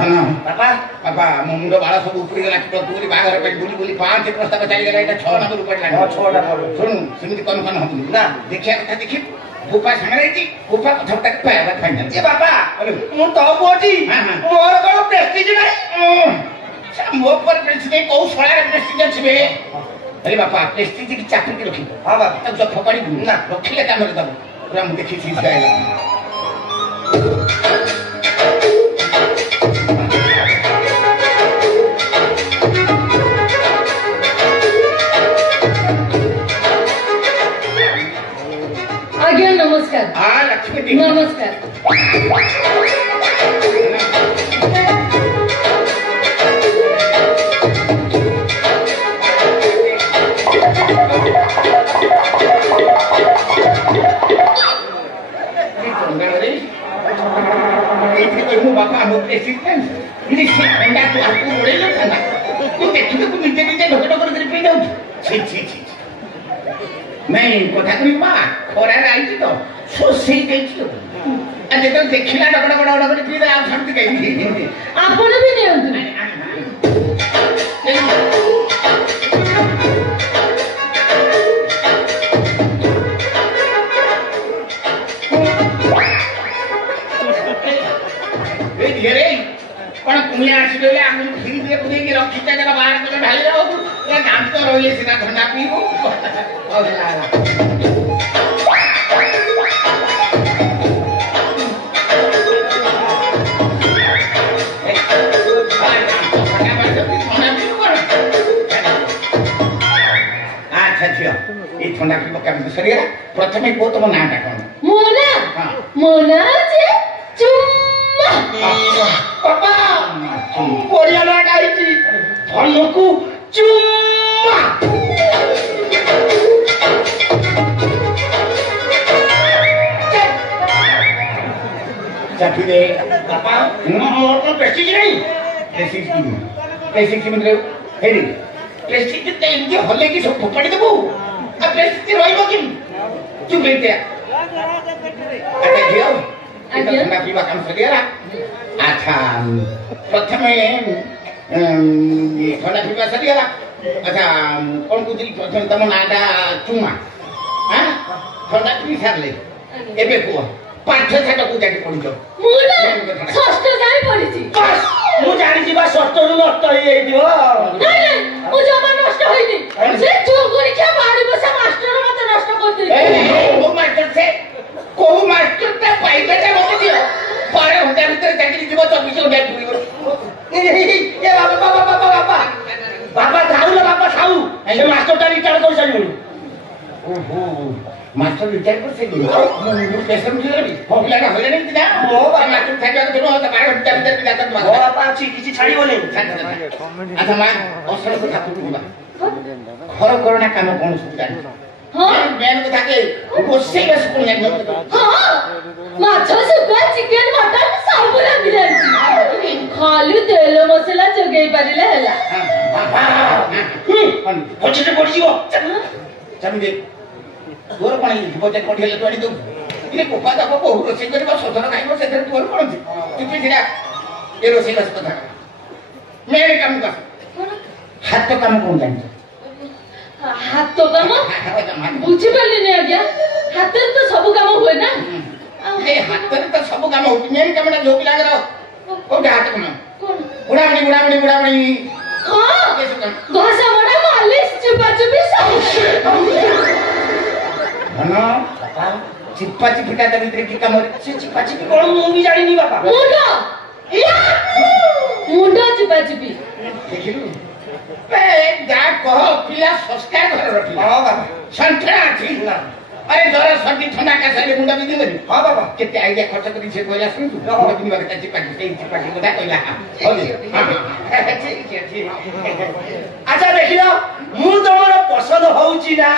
बापा बापा मो मुंड बाळ सब उपरी गला पूरी बागर पे बुली बुली पांच प्रस्ताव चली गला एटा 6 नंबर ऊपर लागला 6 नंबर सुन सेमिति कोन कोन हम ना देखिया कथा देखि गोपा संगरेती गोपा कथा तक पाया फाइनल ए बापा मु तो बोटी मोर कोन प्रेस्टीज नाही मो पर प्रेस्टीज को सळा प्रेस्टीज छबे अरे बापा प्रेस्टीज की चाकरी के रखी हां बापा तब जो फकड़ी ना रखिले काम रे दब पूरा मु देखि चीज गायला आज्ञा नमस्कार हाँ लक्ष्मी नमस्कार बापा हम president ini enggak tuh aku mulai lah sana aku देखिए तो नीचे नीचे ढोके ढोके कर पी जाऊँ छी नहीं कथा करी बा खोरा राइट तो सोसे देछि तो अजे तो देखिला ढोके ढोके ढोके पी दे आप शांति कहीं आपण भी नहीं होत कुमिया आसीले आमु खीर दे पुने के रखी ता जगह बाहर को ढाली रहो ये काम तो रोइले सीधा ठंडा पीबो अच्छा छियो ये ठंडा पीबो काम सरिया प्रथमे को तुम नाटा कोन मोना मोना जे चुम्मा पापा बढ़िया ना गाइची धनको चुम्मा चापी दे पापा मोर तो प्रेस्टीज नहीं प्रेस्टीज मतलब हेरी प्रेस्टीज ते इनके हल्ले की सब फपड़ी देबो आ प्रेस्टीज रहइबो कि चुप बैठे अच्छा जियो आज्ञा ना पीवा काम सरिया अच्छा प्रथमे ये थोड़ा पीवा सरिया अच्छा कौन कुछ प्रथम तम नाटा चुमा हां थोड़ा पी सारले एबे को पाठ छाटा को जाके पढिजो मुला षष्ठ जाय पढिछि बस मु जानि जीवा षष्ठ रु नष्ट होई दियो नहीं मु जमा नष्ट होइनी से चोगुरी क्या मारी बसा मास्टर मते नष्ट कर दे ओ मास्टर से को मास्टर ते पाइबेटा मते दियो पारे घंटा भीतर चाकरी जीव 24 घंटा पूरी ए बाबा थाउ ना बाबा थाउ ए मास्टर ता रिटायर कर सारी ओहो मास्टर रिटायर कर से मु पेशेंट जी रे होगला ना होले नहीं ना ओ मास्टर थाका तो तो 12 घंटा भीतर भी जाता ओ बाबा छी किछि छाड़ीबो नहीं अच्छा मां असर को थाकु दिबा घर करना काम कोन सब जानि हां मेन को थाके ओसे बस कोन नहीं हां माछ सुबह चिकन मटन सब रांधि जानि खाली तेल मसाला जगै परिले हला होछे पड़ी जीवो चमी दे तोर पानी भोजन कोठी ले तोड़ी दो इने कोपा तक को रोसे करबा सदर खाइबो से तोर कोन तू पिछड़ा ए रोसे का कथा मेरे काम का हाथ तो काम कोन जानि हाथ तो काम बुझि परली ने आज्ञा हाथ तो सब काम होय ना ए हाथ तो सब काम हो मेरे काम ना जोक लाग रहा ओ हाथ कोन बुढ़ाबड़ी हां घोसा बड़ा मालिश चुपा चुपी सब धनो चिप्पा चिपिटा त भीतर की काम से चिप्पा चिपी कोन मु भी जानि नी बाबा मुंडा चिपा चिपी देखिलु ए जा कह पिला संस्कार घर रखी हां बाबा संठा छी ना अरे जरा सर्दी ठंडा का सरे मुंडा भी दिबनी हां बाबा केते आइडिया खर्च करी से कोइला सुन तू मुंडा दिनी बाका चिप्पा चिपी मुंडा कोइला हो जे हां ठीक है अच्छा देखियो मु तमरो पसंद होउची ना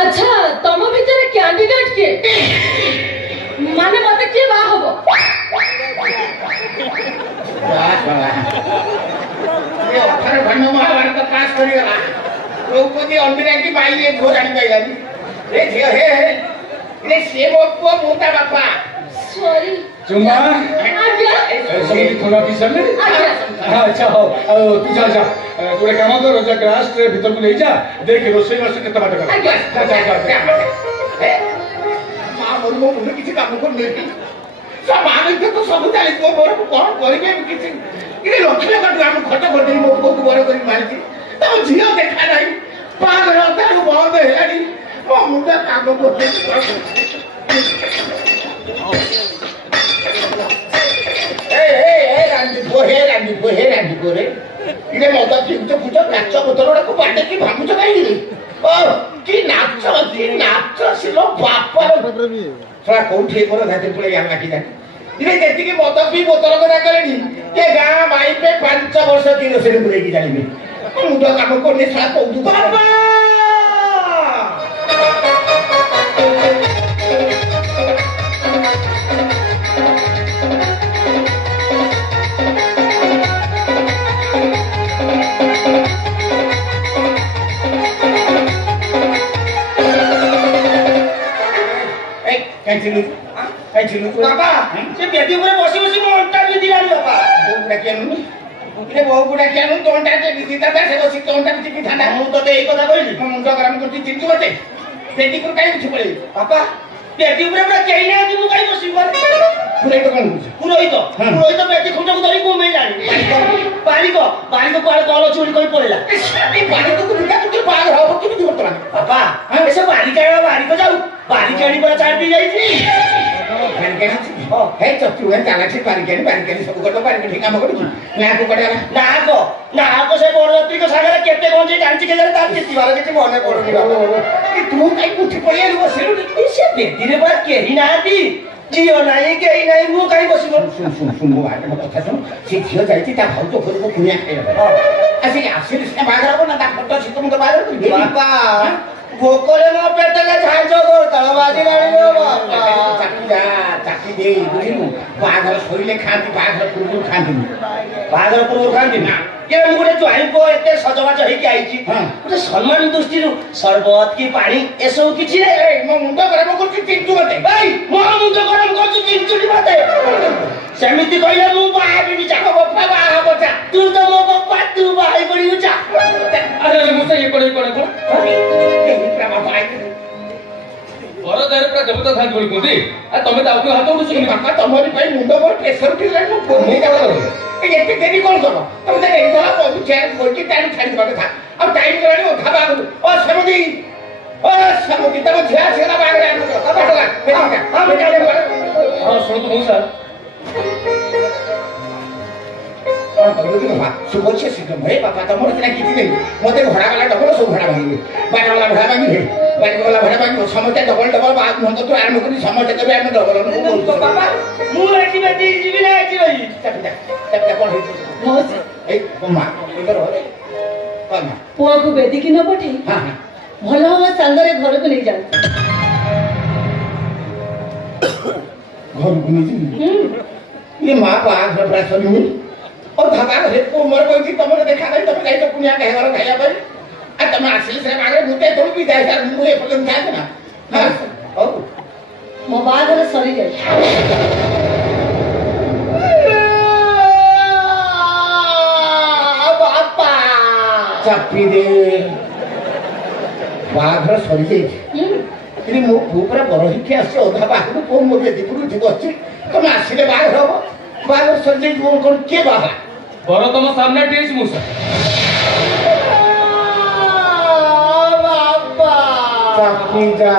अच्छा तुम भीतर कैंडिडेट के माने मते के बा होबो ये अठार भण्ड महाभारत पास करी गला द्रौपदी अंबिरा की बाई ये गो जानि पाइलानी ए झियो हे रे से मो पुओ मुता बापा सॉरी चुम्मा आज्ञा सभी थोड़ा पीछे में हाँ अच्छा हो तू जा जा तू एक काम कर जा ग्लास के भीतर को ले जा देख रोसई वाले कितना बात कर आज्ञा जा मां मोर मो मुंडे किछि काम कर नेती सब आगे तो सब चाली को मोर कोन करिबे किछि इने लक्ष्य का हम खर्च कर दे मो को बड़ कर मारती तो झियो देखा नहीं पागल तारू बंद हेलानी मो मुंडा काम करते रांधी पोरे इने मत पिउच पुच नाच बोतल को बाटे की भामुच काई ओ की नाच सिलो बापर थोड़ा कोठी पर धाते पळे याला की जानी इने जेति की मत पी बोतल को डाकलेनी के गां माई पे 5 वर्ष की रसरे बुले की जानी मुंडा काम कोने सा को बाबा कैचिलु बाबा से बेटी ऊपर बसी बसी मोंटा भी दिलानी बाबा बोगुडा केनु इने बोगुडा केनु तोंटा के बिदिता से बसी तोंटा की थाना मु तो एई कथा कहिली मुंड गरम करती चिंतु मते बेटी को काई उठी पड़े बाबा बेटी ऊपर पूरा केही ना कि मु काई बसी पर पुरोहित कोन पुरोहित बेटी खुंटा को धरी घुमे जानी बालिको पार कॉल चोरी कोई पड़ेला ए बालिको को बिका तो पार हो कि नहीं वर्तमान बाबा ऐसे बालिको जाऊ बालिकाणी पर चार दी जाई छी बालिकाणी हो हे चतुर चालाची बालिकाणी सब गडो बालिकाणी काम करू ना को कडेला ना को से बड़ती को सागरे केते कोन जांची के जरे तार किति बार किति मने पड़ुनी बाबा तू काई उठी पड़े बसेलु से बेटी रे बा केही नाती जियो नाही केही नाही मु काई बसिबो सुन मो आटे कथा सुन से झियो जाईची ता भाउ तो घर को खुनिया खाइला आसे से बागर को ना ता फोटो से तुम तो बागर कर बाबा भोकरे मो पेटले झांचो कर तळबाजी राणी रो बाबा चाकी दे बुझिलु बागर सोइले खांती बागर पुरु खांती ना के मुडे जोई को एते सजवा जही के आईची उते सम्मान दृष्टि रु शरबत की पानी एसो किछि रे ए मो मुंडो गरम करछि चिंचु मते भाई मो मुंडो गरम करछि चिंचुडी मते सेमिति कइले मु बाबी बिचा बापा बा बचा तू तो मो बापा तू भाई बड़ी उचा अरे मुसे ये कोड़े को और देर पर देवता था बोल कोदी आ तमे ताऊ के हाथ उठुछ बापा तमरी पई मुंडो पर प्रेशर उठिला मु फोन नहीं जाव ए एते देरी कोन करो तमे ते एला को चेयर कोठी टाइम छाड़ी बाके था अब टाइम करानी ओ खाबा ओ समुदी तम झिया छेला बागरे आ बाटला बेटा हां बेटा हां सुन तो मु सर कौन करू कि बाबा सुबह से सीधे भाई बापा तमर किना किति दे मते भड़ा वाला डबल सब भड़ा भांगी बाटा वाला भड़ा भांगी बाटा वाला भड़ा भांगी समते डबल बात मन तो आरंभ करी समते केबे हम डबल बाबा मु एठी बेटी जीवी ना एठी रही तब कोन हे मोस ए कोमा इधर हो रे कोन पुआ को बेटी की न पठे हां भलो हम संगरे घर को ले जाऊ घर को नहीं ये मां बाप प्रश्न नहीं और धागा रे को मर कोई थी तमरे देखा नहीं तमे जाई तो पुनिया कहे घर खाया भाई आ तमे आसिल से मागे मुते तो भी जाय सर मुए पलम था ना हां ओ मो बागर सरी जाय बापा चापी दे बागर सरी जाय इनी मो ऊपर बड़ हिके आसे ओधा बाहर को मो बेटी पुरु थी बच्ची तमे आसिले बाहर हो बागर सरी जाय कोन के बाहर बरो तम सामने टेस मुसा बापा चापीजा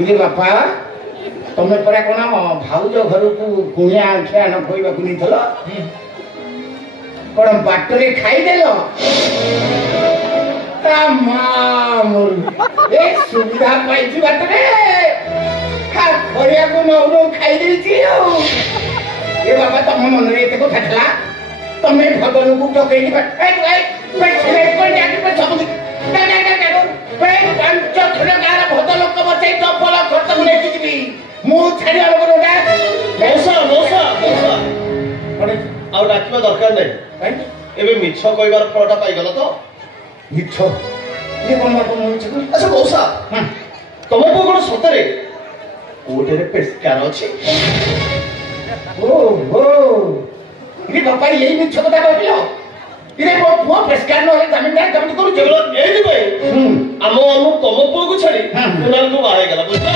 इरे बापा तमे परा कोना भाउजो घर को कुनिया आखिया न कोइबा कुनी थलो कोन बाटरे खाई देलो मामूर ए सुविधा पाइची बाटरे खा खोरिया को नौनो खाई देची हो ये बाबा तम मन रे एते को थटला तमे भगवान को तो केनी बट ए छे को जाके पे सब ना पे पंच थले गारा भद लोक बचे तो फल खर्च को लेती भी मु छाड़ी आलो को ना मौसा अरे आउ डाकिबा दरकार नै एबे मिछ कइबार फलटा पाई गलो तो मिछ ये कौन बात में छे अच्छा मौसा हां तुम को कोन सतरे कोटेरे पेस्कार अछि ओ हो ये बापा यही मिछ कथा कहलियो इरे मो पुआ पेस्कार न होले जमीनदार काम करू केवल एही पे आमो आमो तुम को को छड़ी कुनाल को बाहे गला बुझलो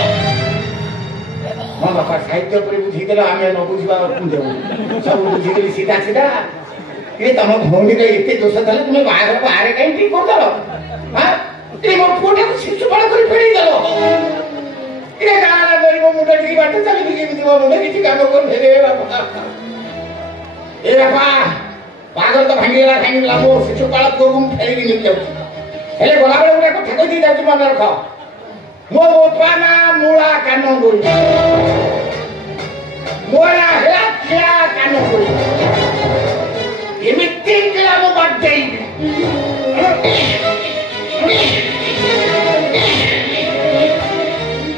हां बापा साहित्य पर बुझी देला आमे न बुझिबा कोन देबो सब बुझी देली सीधा सीधा ये तम भौणी रे एते दोष थले तुमे बाहर बाहर काई ठीक कर दलो हां ये मो पुआ को शिशु बड़ा कर फेरी दलो ये गाना दरी मो मुंडा ठीक बाटे चली भी केमि दिबो मुंडा किछि काम कर रे बापा ए बापा पागल तो भांगीला मो शिशुपाल को गुम फेरी नि जाउ हेले गला बेले उडा को ठाको दी जाउ मन रख मो बापा मुळा कानो गोई मोरा हेला क्या कानो गोई एमिति केला मो बाटे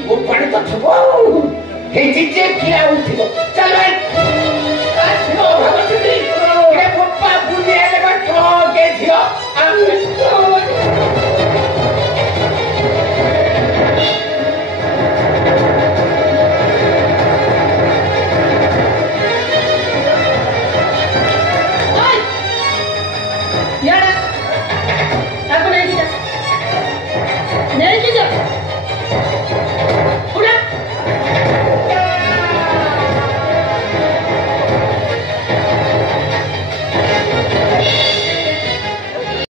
वो पानी तो थबो हे चिचे किया उठिबो चल भाई आछो भगवती के पप्पा बुझे ले बैठो के थियो